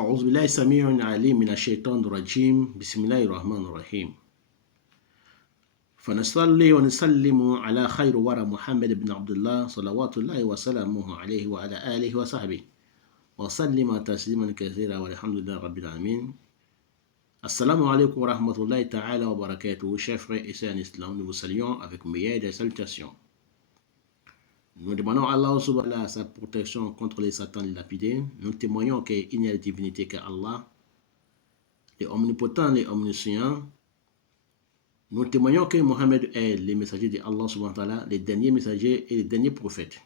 أعوذ بالله السميع العليم من الشيطان الرجيم بسم الله الرحمن الرحيم فنصلي ونسلم على خير ورى محمد بن عبد الله صلوات الله وسلامه عليه وعلى آله وصحبه وسلم تسليما كثيرا والحمد لله رب العالمين. Assalamu alaikum wa rahmatullahi ta'ala wa barakatuh. Chers frères et sœurs en islam, nous vous saluons avec meilleure des salutations. Nous demandons à Allah subhanahu wa ta'ala sa protection contre les satans lapidés. Nous témoignons qu'il n'y a de divinité qu'Allah, les omnipotents, les omniscients. Nous témoignons que Mohammed est le messager de Allah subhanahu wa ta'ala, les derniers messagers et les derniers prophètes.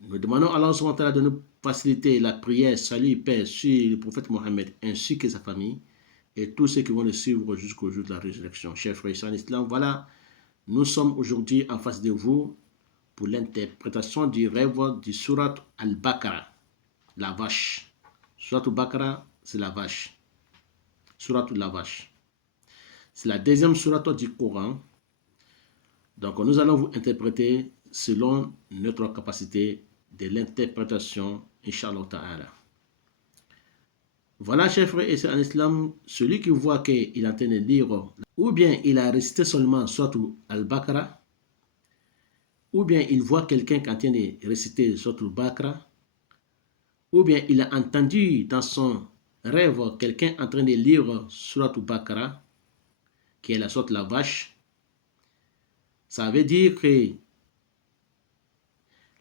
Nous demandons à Allah subhanahu wa ta'ala de nous faciliter la prière, salut, paix sur le prophète Mohammed ainsi que sa famille et tous ceux qui vont le suivre jusqu'au jour de la résurrection. Chers frères et sœurs en islam, voilà, nous sommes aujourd'hui en face de vous pour l'interprétation du rêve du surat al-Baqarah, la vache. Surat al-Baqarah, c'est la vache. Surat la vache. C'est la deuxième surat du Coran. Donc nous allons vous interpréter selon notre capacité de l'interprétation, Inch'Allah Ta'ala. Voilà, chers frères et sœurs en islam, celui qui voit qu'il est en train de lire, ou bien il a récité seulement Surat al-Baqarah, ou bien il voit quelqu'un qui est en train de réciter Surat al-Baqarah, ou bien il a entendu dans son rêve quelqu'un en train de lire Surat al-Baqarah, qui est la sorte de la vache, ça veut dire que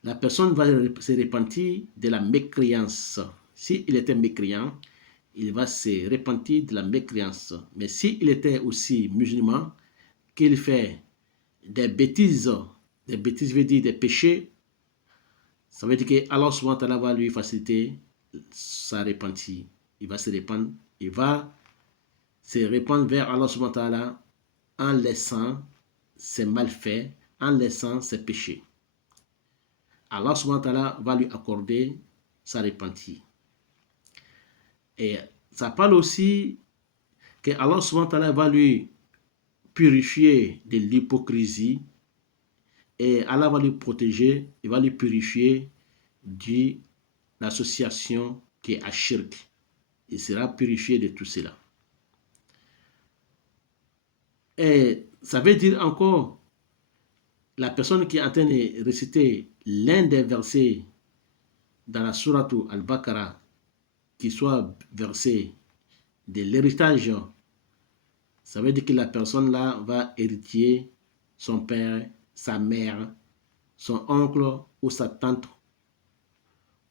la personne va se repentir de la mécréance. S'il était mécréant, il va se repentir de la mécréance. Mais s'il était aussi musulman, qu'il fait des bêtises veut dire des péchés, ça veut dire que Allah subhanahu wa ta'ala va lui faciliter sa repentir. Il va se répandre, vers Allah subhanahu wa ta'ala en laissant ses malfaits, en laissant ses péchés. Allah subhanahu wa ta'ala va lui accorder sa repentir. Et ça parle aussi que Allah subhanahu wa ta'ala va lui purifier de l'hypocrisie et Allah va lui protéger, il va lui purifier de l'association qui est Ashirk. Il sera purifié de tout cela. Et ça veut dire encore, la personne qui est en train de réciter l'un des versets dans la sourate al-Baqarah, qui soit versé de l'héritage, ça veut dire que la personne là va hériter son père, sa mère, son oncle ou sa tante,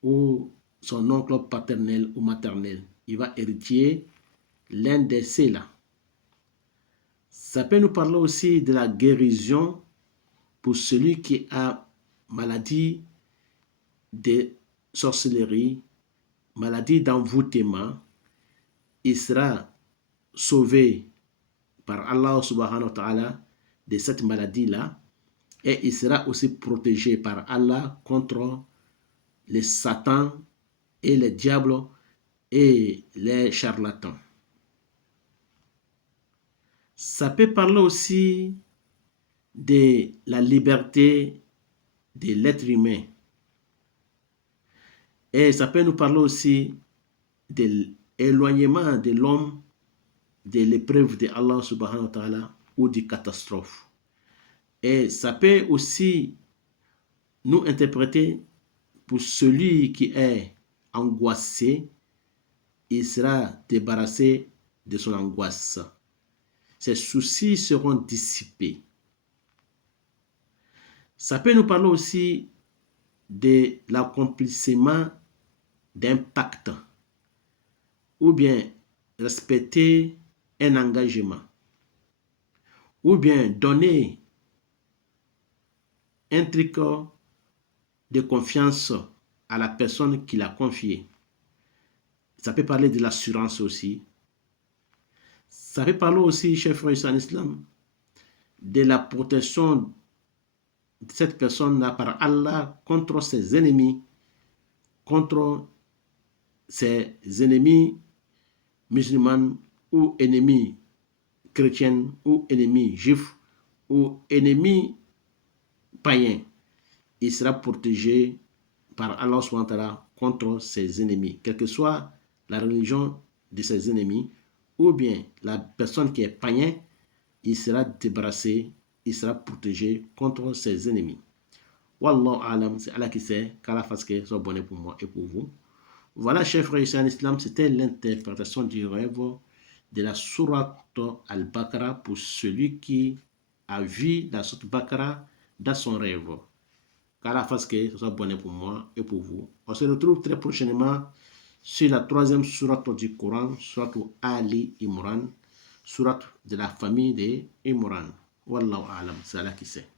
ou son oncle paternel ou maternel. Il va hériter l'un de ceux-là. Ça peut nous parler aussi de la guérison pour celui qui a maladie de sorcellerie, maladie d'envoûtement. Il sera sauvé par Allah subhanahu wa ta'ala de cette maladie-là et il sera aussi protégé par Allah contre les satans et les diables et les charlatans. Ça peut parler aussi de la liberté de l'être humain. Et ça peut nous parler aussi de l'éloignement de l'homme de l'épreuve de Allah subhanahu wa ta'ala ou des catastrophes. Et ça peut aussi nous interpréter pour celui qui est angoissé, il sera débarrassé de son angoisse. Ses soucis seront dissipés. Ça peut nous parler aussi de l'accomplissement d'un pacte ou bien respecter un engagement ou bien donner un truc de confiance à la personne qui l'a confié. Ça peut parler de l'assurance aussi. Ça peut parler aussi, chers frères et sœurs en islam, de la protection de cette personne-là par Allah contre ses ennemis, contre ses ennemis musulmans ou ennemis chrétiens ou ennemis juifs ou ennemis païens. Il sera protégé par Allah subhanahu wa ta'ala contre ses ennemis, quel que soit la religion de ses ennemis, ou bien la personne qui est païen, il sera débarrassé, il sera protégé contre ses ennemis. Wallahu alam, c'est Allah qui sait, qu'Allah fasse que ce soit bon pour moi et pour vous. Voilà, chers frères ici en islam, c'était l'interprétation du rêve de la sourate Al-Baqarah pour celui qui a vu la sourate Baqarah dans son rêve. Qu'Allah fasse que ce soit bon pour moi et pour vous. On se retrouve très prochainement sur la troisième sourate du Coran, sourate Ali Imran, sourate de la famille de Imran. Wallahu alam, c'est Allah qui sait.